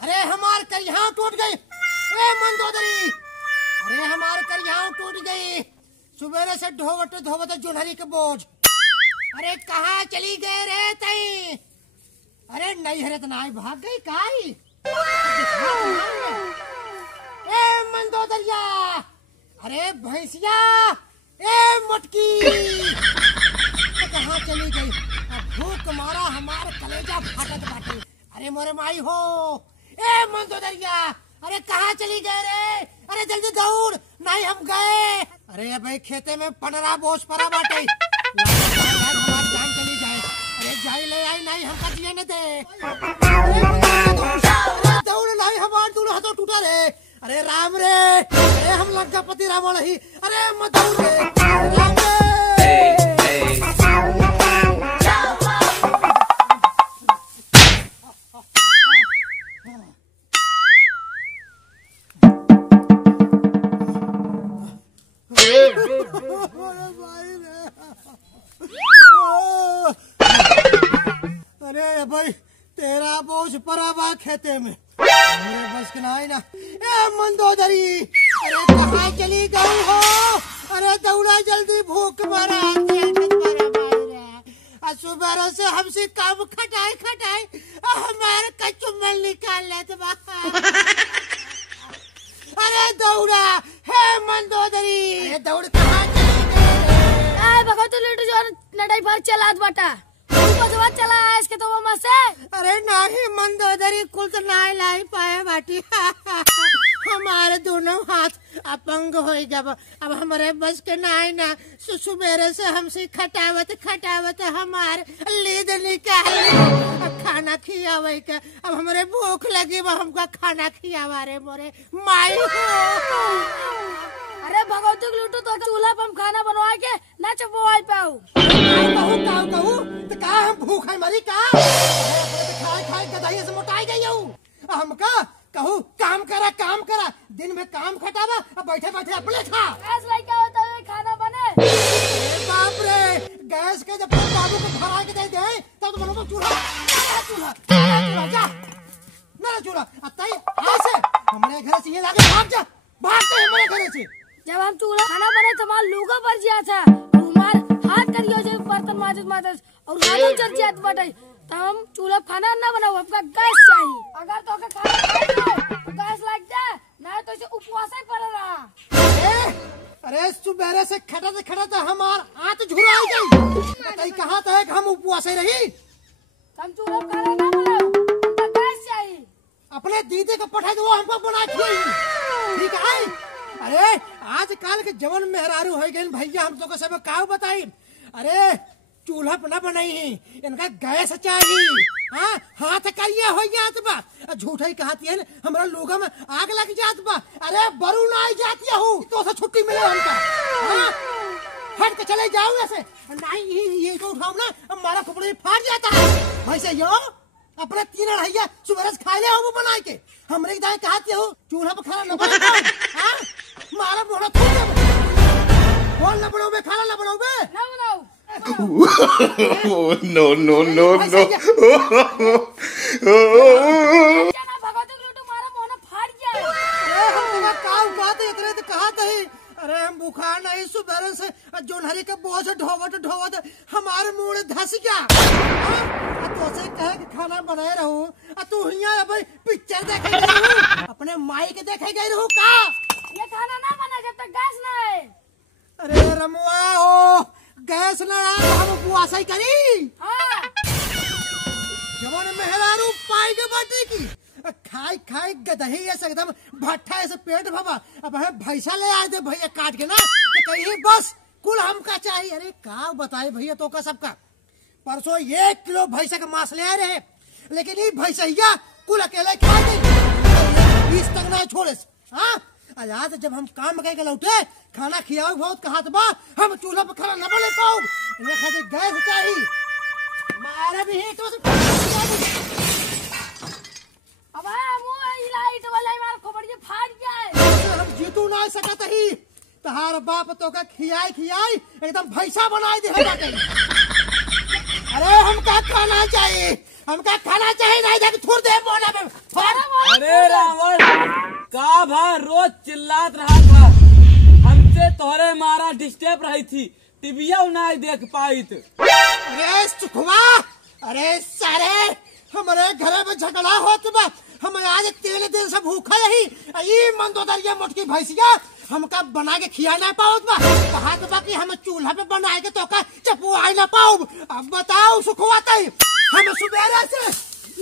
अरे हमार करिया टूट गई। ए मंदोदरी, अरे हमार करिया टूट गई। सुबह से ढोवत ढोवत जुनहरी के बोझ। अरे कहाँ चली गए रे तई? अरे नहीं हरे तनाई भाग गई काई। ए मंदोदरिया, अरे भैंसिया, ए मटकी, कहाँ चली गई? भूख मारा हमार कलेजा फाटत बाटे। अरे मोरे माई हो। ए मंदोदरिया, अरे कहाँ चली गए रे? अरे जल्दी दौड़, नहीं हम गए। अरे भाई खेते में पनरा बोझ परा बाटे, हमारी जान चली जाए। अरे जाई ले आई, नहीं हम का जिए न दे। दौड़ नहीं हमार दूल्हा हाथों टूटा रे। अरे राम रे, अरे हम लंकापति रावण ही। अरे मत दौड़ रे, राम रे। अरे भाई तेरा बोझ परा बा खेते में, मेरे बस के नहीं ना। ए मंदोदरी, अरे कहाँ चली गई हो? अरे दौड़ा जल्दी, भूख मारा सुबह से हमसे काम खटाई खटाई हमारे कचुम्बल निकाल लेते बा। अरे दौड़ा, हे मंदोदरी, अरे दौड़ कहाँ चली गई? भगवती लेटू जो लड़ाई भर चलात बाटा चला है इसके तो वो मसे। अरे नहीं मंदोदरी, कुल तो नहीं लाई पाए बाटी। हमारे दोनों हाथ अपंग हो जब, अब हमारे बस के नहीं ना। सुबेरे से हमसे खटावत खटावत हमारे लीद निकाल खाना खियावे के। अब हमारे भूख लगी वो हमका खाना खियावा रे मोरे माई हो। अरे भगवती लूटू तो चूल्हा पर हम खाना बनवा के ना चबवाई पाऊ। कहू तो का हम भूख है मरी का? खाए खाए गधाइया से मोटाई गई हूँ। हमका कहू काम करा काम करा, दिन में काम खटावा और बैठे बैठे अपने खा। गैस लेके होता है खाना बने। बाप रे, गैस के जब बाबू को भरा के दे दे तब तो बोलो चूल्हा चूल्हा चूल्हा जा मेरा चूल्हा। अतई ऐसे हमारे घर से ये लाके भाग जा, भाग के हमारे घर से। जब हम चूल्हा खाना बने तो हमारा लूगा पर जिया था, हमार हाथ करियो जो बर्तन माजत माजत और हाथों चल जात बटे। तो हम चूल्हा खाना ना बनाओ, हमका गैस चाहिए। अगर तो खाना तो गैस लग जाए, नहीं तो इसे उपवास ही पड़ रहा। अरे सुबह से खड़ा हमार आंत झुराई गई। कहा था कि हम उपवास ही रही। हम चूल्हा खाना ना बनाओ, हमका गैस चाहिए। अपने दीदी को पठा दो, हमको बना ठीक है। अरे आजकल के जवन मेहरारू हो गए भैया, हम तो सब का बताई। अरे चूल्हा पर न बनाई, इनका गैस चाहिए। हाँ हाथ करिए हो जात बा, झूठा ही कहती है हमारा लोगा में आग लग जात बा। अरे बरू ना आई जाती हूँ तो उसे छुट्टी मिले हमका। हाँ हट के चले जाओ ऐसे, नहीं ये तो उठाओ ना, हमारा कपड़े फाट जाता है। वैसे यो अपने 3 अढ़ैया सुबह खा ले हो बना के। हमरे दाएं कहती हूँ चूल्हा पर खाना न बनाओ। मारा बोला न बनाओ, खाना न बनाओ ना बनाओ। no no no no Bhagwati लूटू मारा मोहना फाड़ गया। अरे हम काम कहते इतने तो कहा थे। अरे हम बुखार नहीं, सुबह से जोनहरी के बोझ ढोवत ढोवत हमारे मुंह में धस गया। तो से कहे कि खाना बनाए रहूं, तू हिया भाई पिक्चर देखे गई रहूं, अपने माई के देखे गई रहूं का? ये खाना ना बना जब तक गैस ना है। अरे रमुआ हो, गैस न आए तो हम उपवास ही करी। हाँ। जवान मेहरारू पाई के बाटी की खाई खाई गदही ऐसे एकदम भट्ठा ऐसे पेट भवा। अब है भैंसा ले आए थे भैया काट के ना, तो कहीं बस कुल हमका चाहिए। अरे का बताए भैया तो का सबका। परसों 1 किलो भैंसा का मांस ले आए रहे, लेकिन ये भैंसिया कुल अकेले खा गई, 20 तक ना छोड़े। हाँ आज जब हम काम करके लौटे, खाना खियाओ बहुत कहा बा, हम चूल्हा पर खाना न बने पाओ, इन्हें खाते गैस चाहिए। मारा भी है तो अब लाइट वाला हमारा खोपड़िया फाड़ गया है। हम जीतू ना सकत ही, तहार बाप तो का खियाई एकदम भैंसा बनाई दे बाटे। अरे हमका खाना चाहिए, हमका खाना चाहिए, नहीं जाके छोड़ दे बोला में। भाई रोज चिल्लात रहा था, हमसे तोहरे मारा डिस्टर्ब रही थी, टीविया नहीं देख पाई। अरे सुखवा, अरे सारे हमारे घर में झगड़ा होत बा, हम आज 3 दिन से भूखा यही ये मंदोदरिया मोटकी भैंसिया हमका बना के खिया ना पाओ बा, कहा तो बा कि हम चूल्हा पे बना के तो का चपू आई ना पाओ। अब बताओ सुखवा तई हम सुबेरे से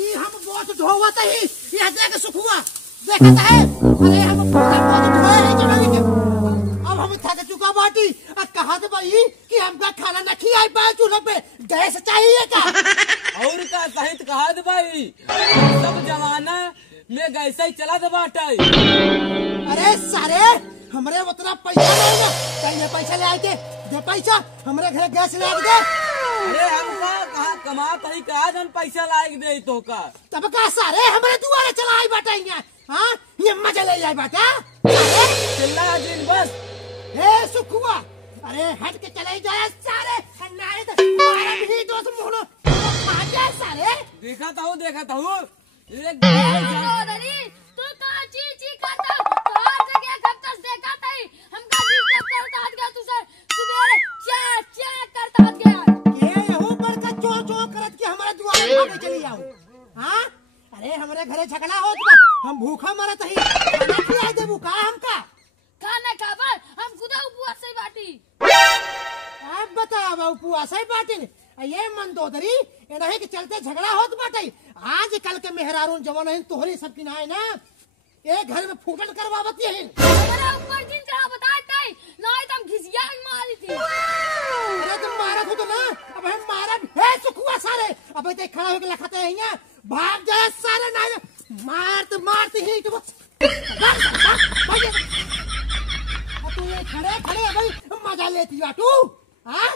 ये हम बहुत धोवत ही ये देख सुखवा देखता है। अरे हम बहुत धोए है जगह के, अब हम थक चुका बाटी। अब कहा तो भाई कि हमका खाना न खियाई पाए चूल्हे पे, गैस चाहिए क्या? और का सहित कहा दे भाई, सब जमाना में गैसा ही चला दे बाटा। अरे सारे हमरे उतना पैसा नहीं ना, कल ये पैसा ले आए थे, दे पैसा हमरे घर गैस ले दे। अरे हमका कहा कमात ही कहा जन पैसा लायक दे तो का, तब का सारे हमरे दुआरे चला आई बाटा। हाँ ये मजा ले जाए बाटा चिल्ला दिन बस। हे सुखुआ, अरे हट के चले जाए सारे, नहीं तो हमारा भी दोस्त मोहनो खा जाए सारे। देखा था एक तू का ची करता तोहर जगह कब तक देखा तई हमका डिस्टर्ब करता हट गया, तू सर सुबेरे चा करता हट गया। ये यहू पर का चो करत के हमारे दुआरे भागे चली जाओ। हां अरे हमरे घरे झगड़ा होत बा, हम भूखा मरत ही, खाना खिला देबू का हमका? खाना खाबर हम खुदा उपवास से बाटी। अब बताओ उपवास है बाटी ये मंदोदरी नहीं के चलते झगड़ा होत बाटे। आज कल के मेहरारून जवान है तोहरी सब की ना है ना, एक घर में फूटल करवावत है। मेरा ऊपर जिन चढ़ा बताता है नहीं तुम घिसिया मारी थी। अरे तुम मारा तो ना, अब हम मारा है सुखुआ सारे, अब ते खड़ा होके लखते हैं यहाँ भाग जाए सारे, नहीं मारते ही तो तू ये खड़े भाई मजा लेती है तू। हाँ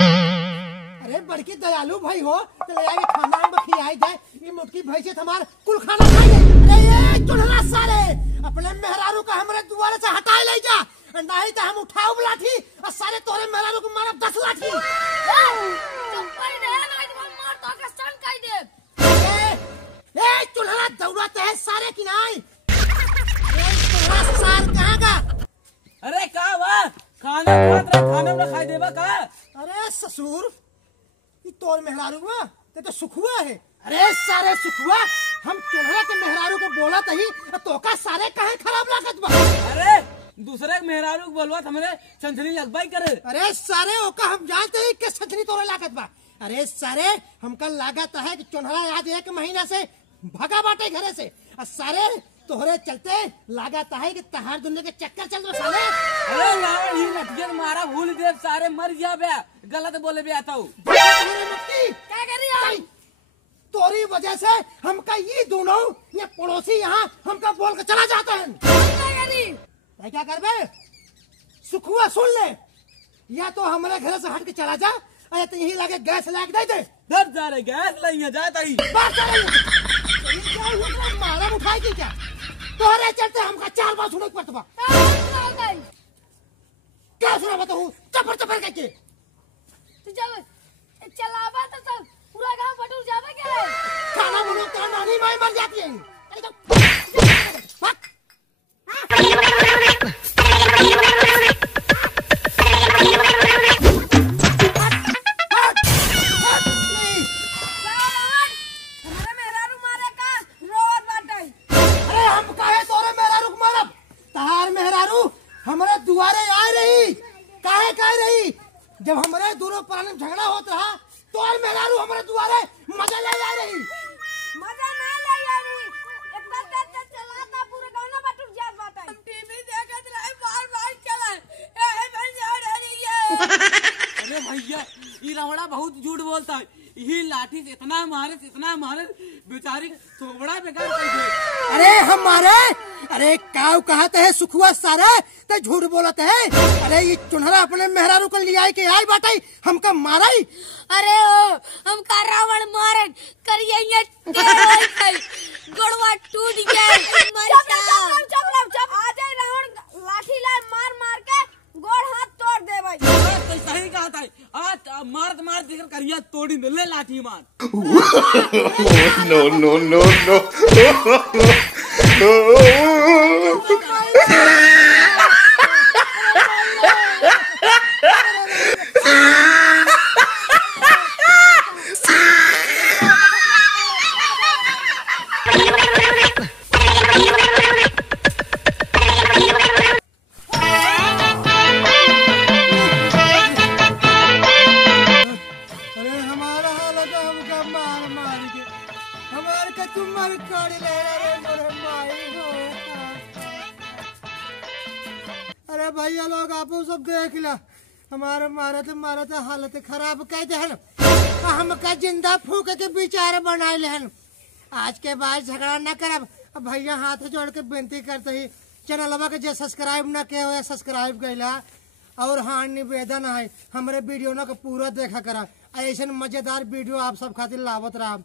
अरे बड़की दयालु भाई हो तो ले आके खाना हम खिलाई जाए, ये मुटकी भैंसे हमार कुल खाना खा ले। अरे ये चुनला सारे अपने मेहरारू का हमरे दुआरे से हटाए ले जा, नहीं तो हम उठाओ लाठी और सारे तोरे मेहरारू को मारब 10 लाठी। तुम पर रहे नहीं तो मार तो के सन कह दे। ए चुनला दौड़त है सारे की नहीं, ये चुनला सार कहां का? अरे का हुआ खाना खात रहा, खाना में खाई देबा का? अरे ससुर ये तोर मेहरारू हुआ तो सुखुआ है। अरे सारे सुखुआ हम चुनला के मेहरारू को बोला तही तो का सारे काहे खराब लागत बा? अरे दूसरे के मेहरारू को बोलवा हमरे छंछनी लगबाई करे। अरे सारे ओका हम जानते ही के छंछनी तोरे लागत बा। अरे सारे हमका लागत है कि चुनला आज 1 महीना से भगा बाटे घरे से, और सारे तोहरे चलते लागत है कि तहार दुनिया के चक्कर चल दो साले। अरे यार ये लटके मारा भूल दे सारे मर गया बे, गलत बोले बे आता हूँ। क्या कर रही है? तोरी वजह से हमका ये दोनों ये पड़ोसी यहाँ हमका बोल के चला जाता है। क्या कर रही? क्या कर बे सुखुआ सुन ले, या तो हमारे घर से हट के चला जा, अरे तो यही लाके गैस लाके दे दर जा रहे गैस लेंगे जाता ही मारा उठाएगी क्या? तोहरे चलते हमका 4 बार सुने पड़ता बा। क्या सुना बताऊँ चपर करके तू जब चलावा तो सब पूरा गांव बटूर जावे क्या? खाना बनो तो नानी माई मर जाती है। हमारे दुआरे आ रही काहे कह रही, जब हमारे दोनों प्राणी झगड़ा होता रहा तो मेहरारू हमारे दुआरे मजा ले जा रही। मजा ना ले जा रही, इतना तेज चलाता पूरे गांव ना बटूर जात बात है। हम टीवी देखत रहे बार चला ए बन जा रही है। अरे भैया ये रवड़ा बहुत झूठ बोलता है, यही लाठी से इतना मारे बेचारी थोबड़ा बेकार कर दे। अरे हमारे अरे काव कहते है सुखुआ सारे तो झूठ बोलते है। अरे ये चुनहरा अपने मेहरारू को ले आई के आई बाटाई हमका माराई। अरे ओ हम का रावण मारे करिए गोड़वा टूट गया। चुप आ जाए रावण लाठी लाए मार के गोड़ हाथ तोड़ दे भाई। तो सही कहा था, आज मार दिखर करिया तोड़ी ले लाठी मार। No. भैया लोग आप सब देख ला, हमारे मारत हालत खराब कह दे, हमका जिंदा फूक के विचार बनाए लेहन। आज के बाद झगड़ा न करब। अब भैया हाथ जोड़ के विनती करते ही चैनलवा के जो सब्सक्राइब न किया हुआ सब्सक्राइब कैला। और हाँ, निवेदन है हमारे वीडियो न पूरा देखा करा, ऐसे मजेदार वीडियो आप सब खातिर लावत रहा।